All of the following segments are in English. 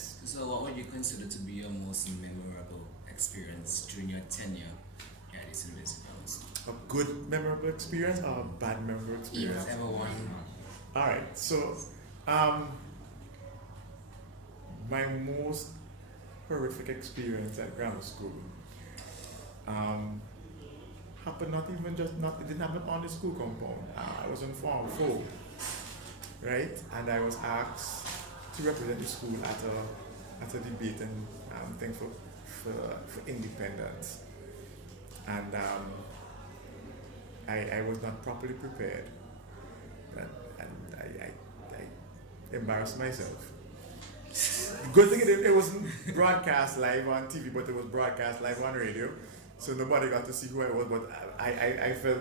Yes. So what would you consider to be your most memorable experience during your tenure at this university? A good memorable experience or a bad memorable experience? Whichever one. All right. So, um, my most horrific experience at grammar school um, happened not even just not it didn't happen on the school compound. I was in Form 4, right? And I was asked to represent the school at a debate and thing for independence. And I was not properly prepared. And I embarrassed myself. Good thing it wasn't broadcast live on TV, but it was broadcast live on radio. So nobody got to see who I was, but I felt.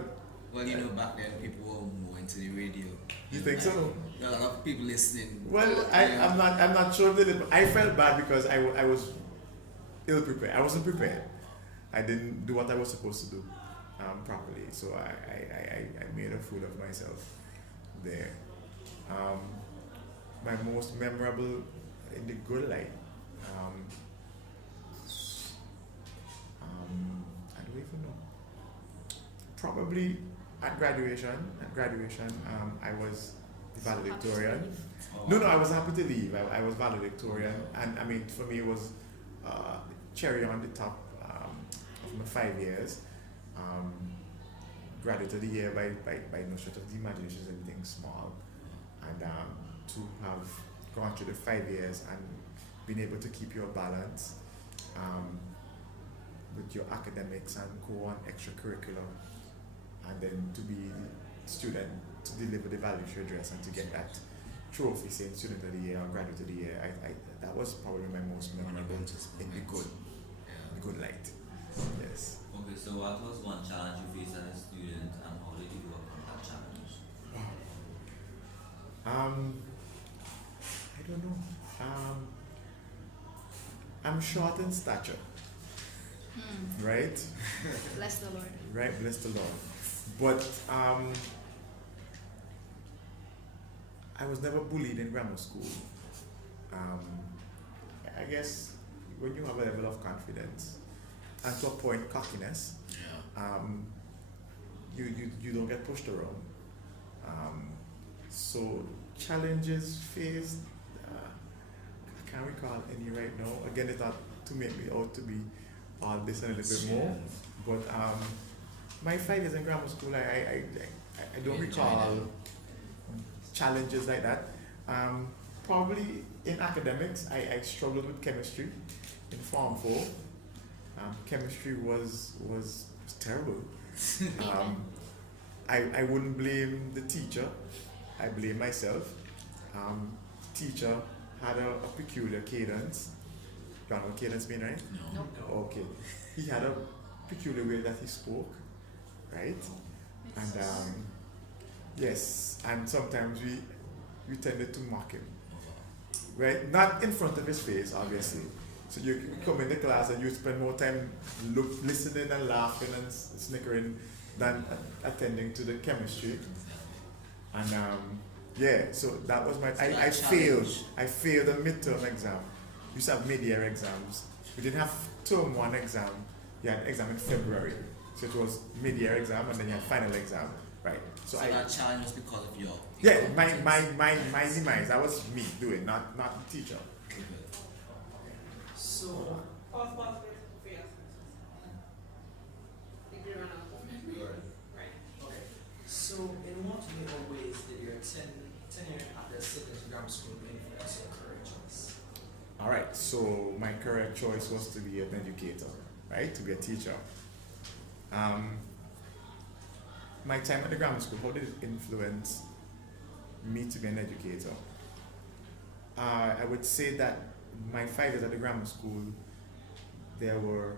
Well, you know, back then people were more into the radio. You think so? There are a lot of people listening. Well, I'm not sure. I felt bad because I was ill prepared. I wasn't prepared. I didn't do what I was supposed to do properly. So I made a fool of myself there. My most memorable in the good light. I don't even know. Probably at graduation. I was valedictorian. No, I was happy to leave. I was valedictorian, and I mean, for me, it was cherry on the top of my 5 years. Graduate of the year by no stretch of the imagination is anything small, and to have gone through the 5 years and been able to keep your balance with your academics and go on extracurricular, and then to be the student to deliver the valedictory address and to get that trophy saying student of the year or graduate of the year, I that was probably my most memorable in the good light. Yes. Okay, so what was one challenge you faced as a student and how did you overcome that challenge? I don't know. I'm short in stature. Right? Bless the Lord. Right, bless the Lord. But I was never bullied in grammar school. I guess when you have a level of confidence and to a point cockiness, you don't get pushed around. So challenges faced, I can't recall any right now. Again, it's not to make me out to be all this and a little bit more. But my 5 years in grammar school, I don't recall challenges like that. Probably in academics, I struggled with chemistry in Form 4. Chemistry was terrible. I wouldn't blame the teacher. I blame myself. Teacher had a peculiar cadence. You know what cadence mean, right? No. Okay. He had a peculiar way that he spoke, right? And yes, and sometimes we tended to mock him, right? Not in front of his face, obviously. So you come into class and you spend more time listening and laughing and snickering than attending to the chemistry. And yeah, so that was my. I failed. I failed the midterm exam. We used to have mid-year exams. We didn't have term 1 exam. You had exam in February, so it was mid-year exam and then you had final exam, right? So that challenge was because of your. Yeah, my demise. That was me doing, not the teacher. So. Right. Okay. So, in what ways did your tenure at the secondary grammar school influence your career choice? All right. So my career choice was to be an educator, right? To be a teacher. My time at the grammar school, how did it influence me to be an educator? I would say that my 5 years at the grammar school, there were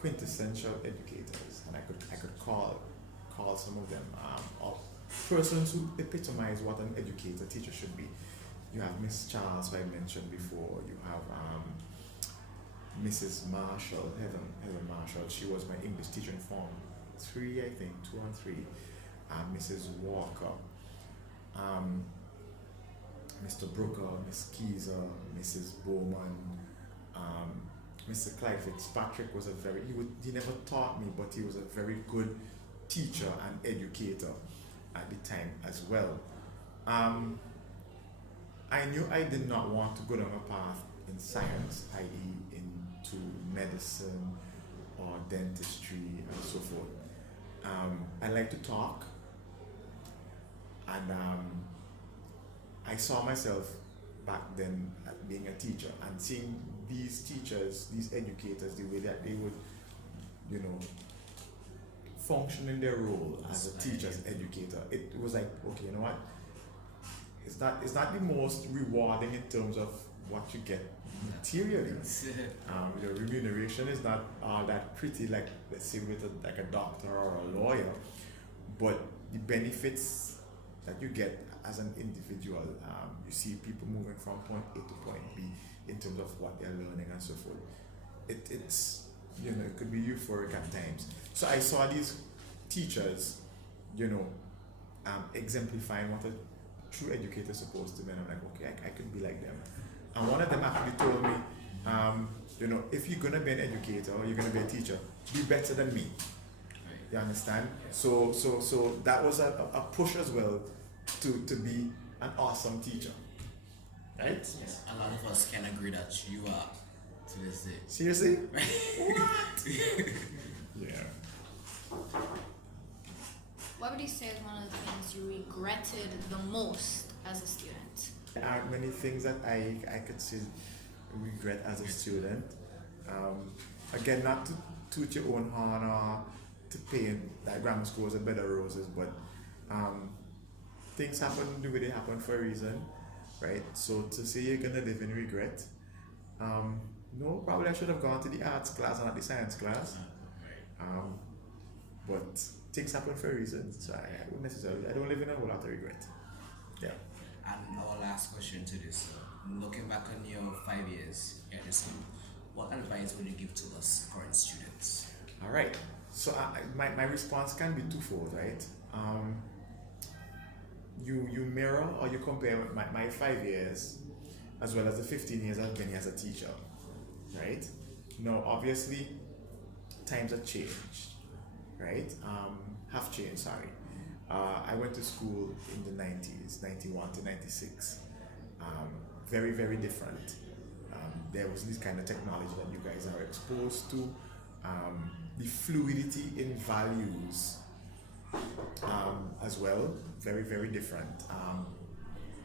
quintessential educators, and I could call some of them persons who epitomize what an educator, teacher should be. You have Miss Charles, who I mentioned before. You have Mrs. Marshall, Heather Marshall. She was my English teacher in Form 3, I think, 2 and 3. Mrs. Walker. Mr. Brooker, Miss Keyser, Mrs. Bowman, Mr. Clyde Fitzpatrick was he never taught me, but he was a very good teacher and educator at the time as well. I knew I did not want to go down a path in science, i.e. into medicine or dentistry and so forth. I like to talk, and I saw myself back then at being a teacher and seeing these teachers, these educators, the way that they would, function in their role as a teacher, as an educator. It was like, okay, you know what? It's not the most rewarding in terms of what you get materially. Your remuneration is not all that pretty, like let's say with a doctor or a lawyer, but the benefits that you get as an individual, you see people moving from point A to point B in terms of what they're learning and so forth. It's it could be euphoric at times. So I saw these teachers, exemplifying what a true educator is supposed to be, and I'm like, okay, I could be like them. And one of them actually told me, if you're gonna be an educator or you're gonna be a teacher, be better than me. You understand? So that was a push as well to be an awesome teacher. Right? Yes. A lot of us can agree that you are to this day. Seriously? What? Yeah. What would you say is one of the things you regretted the most as a student? There aren't many things that I could say regret as a student. Again, not to toot your own horn or to paint that grammar school was a bed of roses, but things happen the way they happen for a reason, right? So to say you're gonna live in regret, no, probably I should have gone to the arts class and not the science class. But things happen for a reason, so I wouldn't necessarily, I don't live in a whole lot of regret. Yeah. And our last question to this, looking back on your 5 years at the school, what advice would you give to us current students? All right. So my response can be twofold, right? You mirror or you compare my 5 years as well as the 15 years I've been here as a teacher, right? Now, obviously, times have changed, right? Have changed, sorry. I went to school in the 90s, 91 to 96. Very, very different. There was this kind of technology that you guys are exposed to. The fluidity in values as well, very, very different.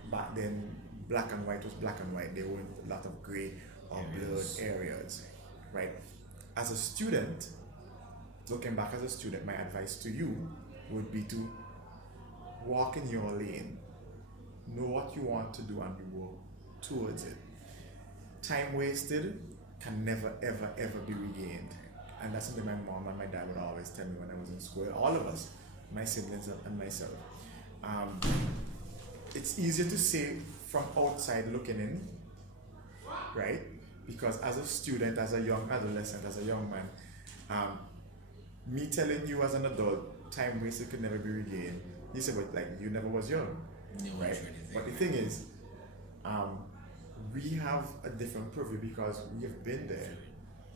Back then, black and white was black and white. There weren't a lot of gray or blurred areas, right? As a student, looking back as a student, my advice to you would be to walk in your lane, know what you want to do, and you work towards it. Time wasted can never, ever, ever be regained. And that's something my mom and my dad would always tell me when I was in school, all of us, my siblings and myself. It's easier to say from outside looking in, right? Because as a student, as a young adolescent, as a young man, me telling you as an adult, time wasted could never be regained. You said, but like, you never was young, right? But the thing is, we have a different purview because we have been there.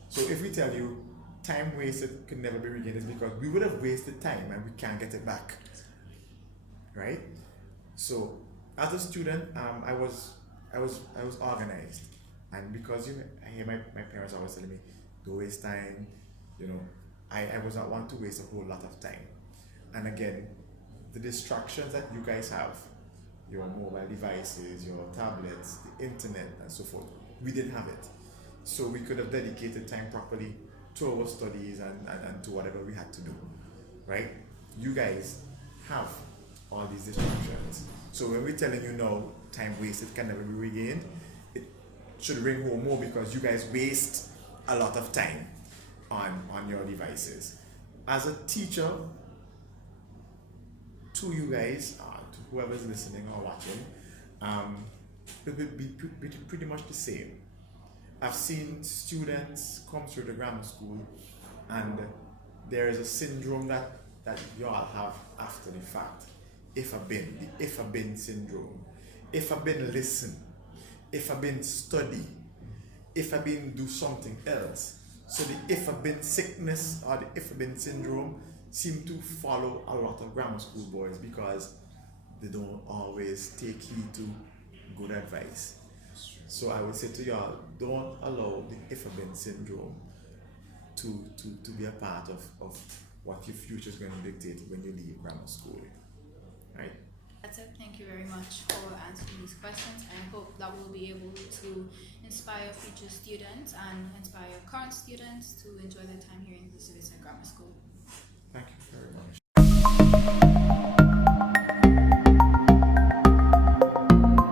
So if we tell you time wasted could never be regained, it's because we would have wasted time and we can't get it back, right? So as a student, I was organized, and because I hear my parents always telling me, don't waste time, I was not one to waste a whole lot of time. And again, the distractions that you guys have, your mobile devices, your tablets, the internet, and so forth, we didn't have it. So we could have dedicated time properly to our studies and to whatever we had to do, right? You guys have all these distractions. So when we're telling you now, time wasted can never be regained, it should ring home more because you guys waste a lot of time on your devices. As a teacher, to you guys, to whoever's listening or watching, it will be pretty much the same. I've seen students come through the grammar school and there is a syndrome that you all have after the fact. The if a bin syndrome. if I've been listen, if I've been study, if I've been do something else. So the if I've been sickness or the if I've been syndrome seem to follow a lot of grammar school boys because they don't always take heed to good advice. So I would say to y'all, don't allow the if I've been syndrome to be a part of what your future is going to dictate when you leave grammar school. Right? That's it. Thank you very much for answering these questions. I hope that we'll be able to inspire future students and inspire current students to enjoy their time here in the Civilian Grammar School. Thank you very much.